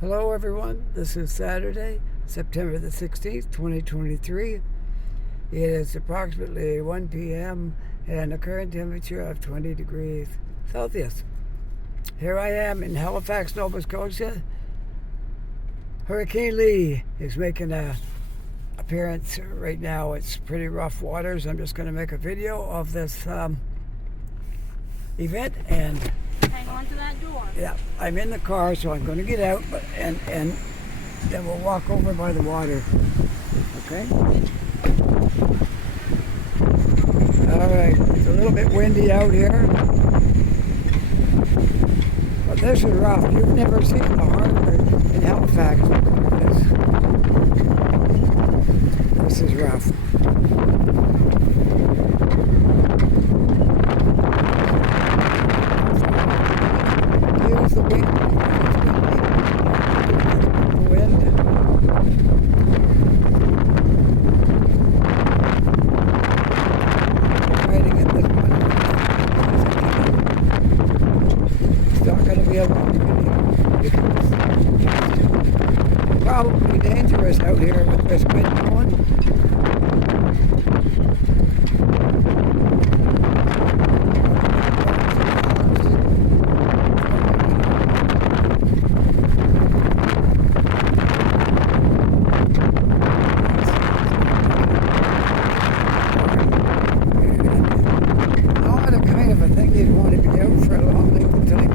Hello, everyone. This is Saturday, September the 16th, 2023. It is approximately 1 p.m. and a current temperature of 20 degrees Celsius. Here I am in Halifax, Nova Scotia. Hurricane Lee is making an appearance right now. It's pretty rough waters. I'm just going to make a video of this event and hang on to that door. yeah, I'm in the car, so I'm going to get out, and then we'll walk over by the water. Okay? All right. It's a little bit windy out here, but this is rough. You've never seen the harbor in Halifax. This is rough. Use the wind. Riding at this one. It's not going to be a long video. Probably dangerous out here with this wind going. I think you'd want to be out for a long length of time.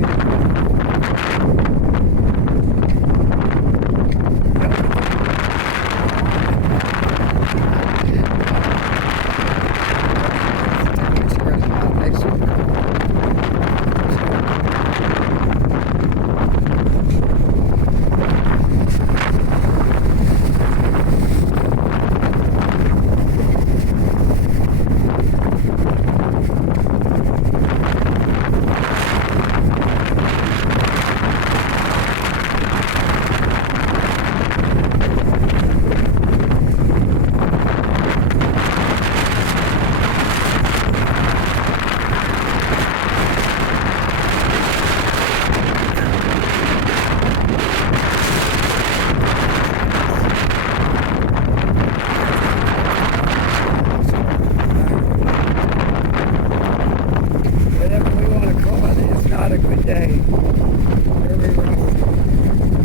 A good day. Very rough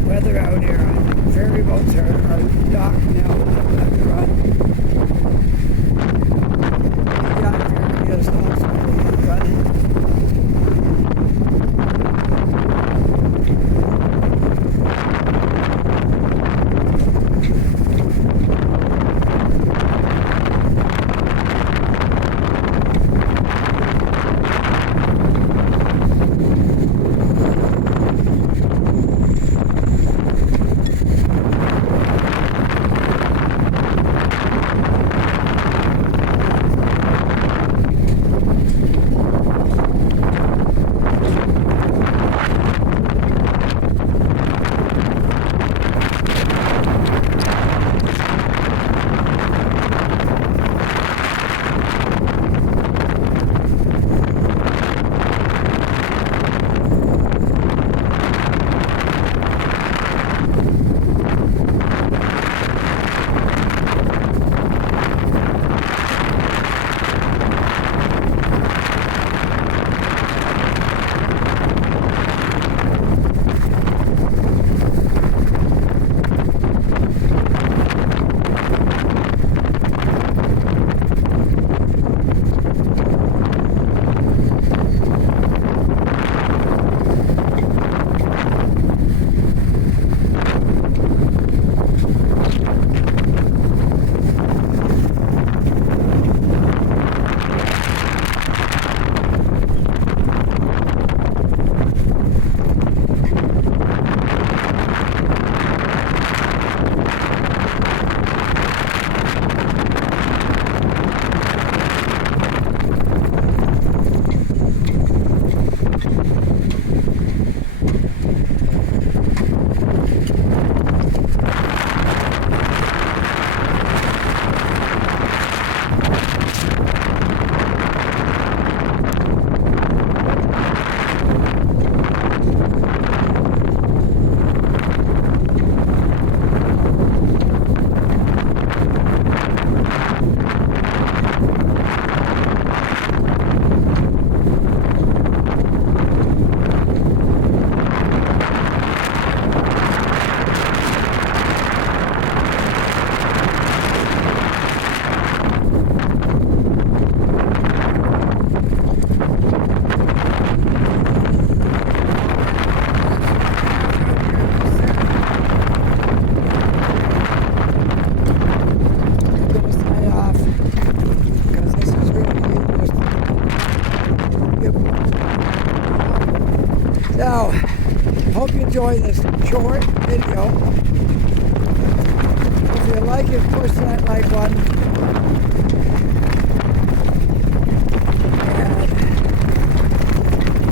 weather out here. Ferry boats are docked now. Have to run. The yacht ferry is also running. short video. If you like it, push that like button.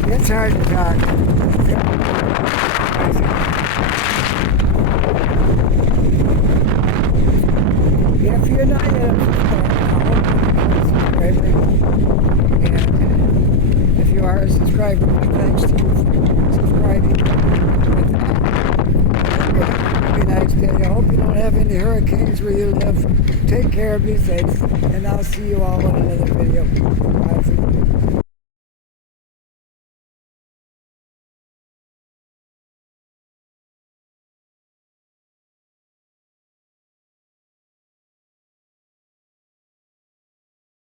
And it's hard to talk. If you're not yet subscriber, and if you are a subscriber, thanks to you for subscribing. Have a nice day. I hope you don't have any hurricanes where you live. Take care, be safe, and I'll see you all in another video. Bye for now.